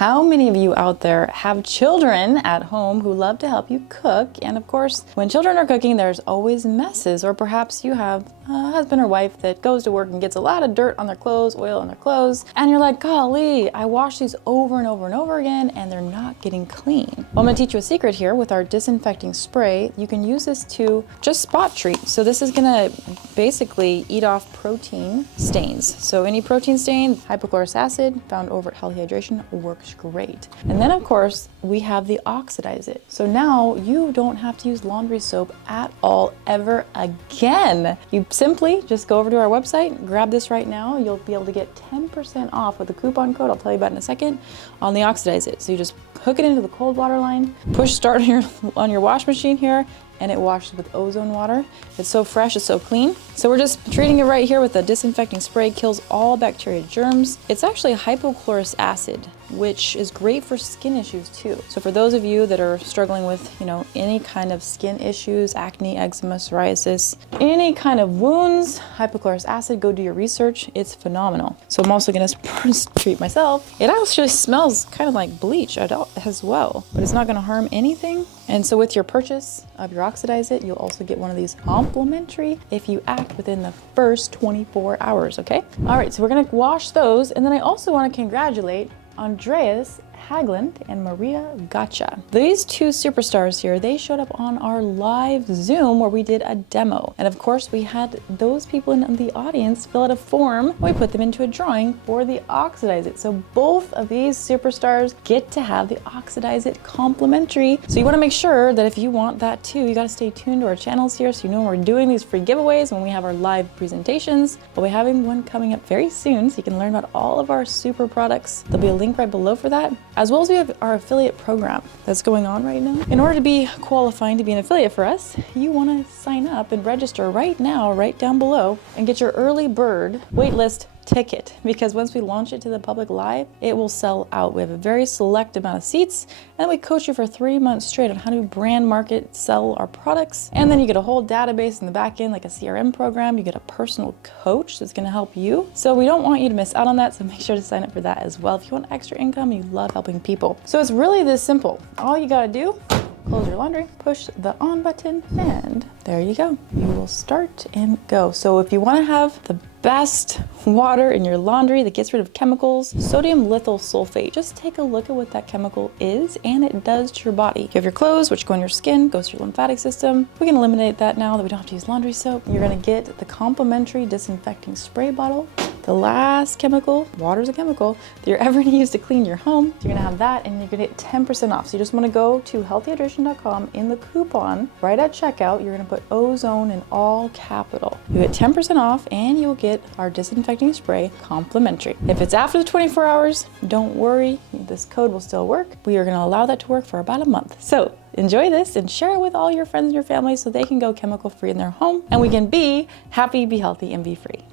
How many of you out there have children at home who love to help you cook? And of course, when children are cooking, there's always messes, or perhaps you have a husband or wife that goes to work and gets a lot of dirt on their clothes, oil on their clothes, and you're like, golly, I wash these over and over and over again, and they're not getting clean. Well, I'm gonna teach you a secret here with our disinfecting spray. You can use this to just spot treat. So this is gonna basically eat off protein stains. So any protein stain, hypochlorous acid found over at Healthy Hydration works great. And then of course, we have the oxidize it. So now you don't have to use laundry soap at all ever again. You simply just go over to our website, grab this right now. You'll be able to get 10% off with the coupon code, I'll tell you about in a second, on the oxidize it. So you just hook it into the cold water line, push start on your wash machine here, and it washes with ozone water. It's so fresh, it's so clean. So we're just treating it right here with a disinfecting spray, kills all bacteria, germs. It's actually hypochlorous acid, which is great for skin issues too. So for those of you that are struggling with, any kind of skin issues, acne, eczema, psoriasis, any kind of wounds, hypochlorous acid, go do your research. It's phenomenal. So I'm also gonna treat myself. It actually smells kind of like bleach as well, but it's not gonna harm anything. And so with your purchase of your oxidize it, you'll also get one of these complimentary if you act within the first 24 hours, okay? All right, so we're gonna wash those. And then I also wanna congratulate Andreas Haglund and Maria Gotcha. These two superstars here, they showed up on our live Zoom where we did a demo. And of course we had those people in the audience fill out a form. We put them into a drawing for the Oxidize It. So both of these superstars get to have the Oxidize It complimentary. So you wanna make sure that if you want that too, you gotta stay tuned to our channels here so you know when we're doing these free giveaways, when we have our live presentations. We'll be having one coming up very soon so you can learn about all of our super products. There'll be a link right below for that, as well as we have our affiliate program that's going on right now. In order to be qualifying to be an affiliate for us, you want to sign up and register right now, right down below, and get your early bird waitlist ticket, because once we launch it to the public live, it will sell out. We have a very select amount of seats, and we coach you for 3 months straight on how to brand, market, sell our products. And then you get a whole database in the back end, like a CRM program. You get a personal coach that's going to help you. So we don't want you to miss out on that, so make sure to sign up for that as well. If you want extra income, you love helping people. So it's really this simple. All you got to do, close your laundry, push the on button, and there you go. You will start and go. So if you want to have the best water in your laundry that gets rid of chemicals, sodium lithyl sulfate, just take a look at what that chemical is and it does to your body. You have your clothes, which go in your skin, goes to your lymphatic system. We can eliminate that now that we don't have to use laundry soap. You're gonna get the complimentary disinfecting spray bottle. The last chemical, water is a chemical, that you're ever gonna use to clean your home. You're gonna have that and you're gonna get 10% off. So you just wanna go to healthyhydration.com. In the coupon, right at checkout, you're gonna put Ozone in all capital. You get 10% off and you'll get our disinfecting spray complimentary. If it's after the 24 hours, don't worry, this code will still work. We are gonna allow that to work for about a month. So enjoy this and share it with all your friends and your family so they can go chemical free in their home and we can be happy, be healthy, and be free.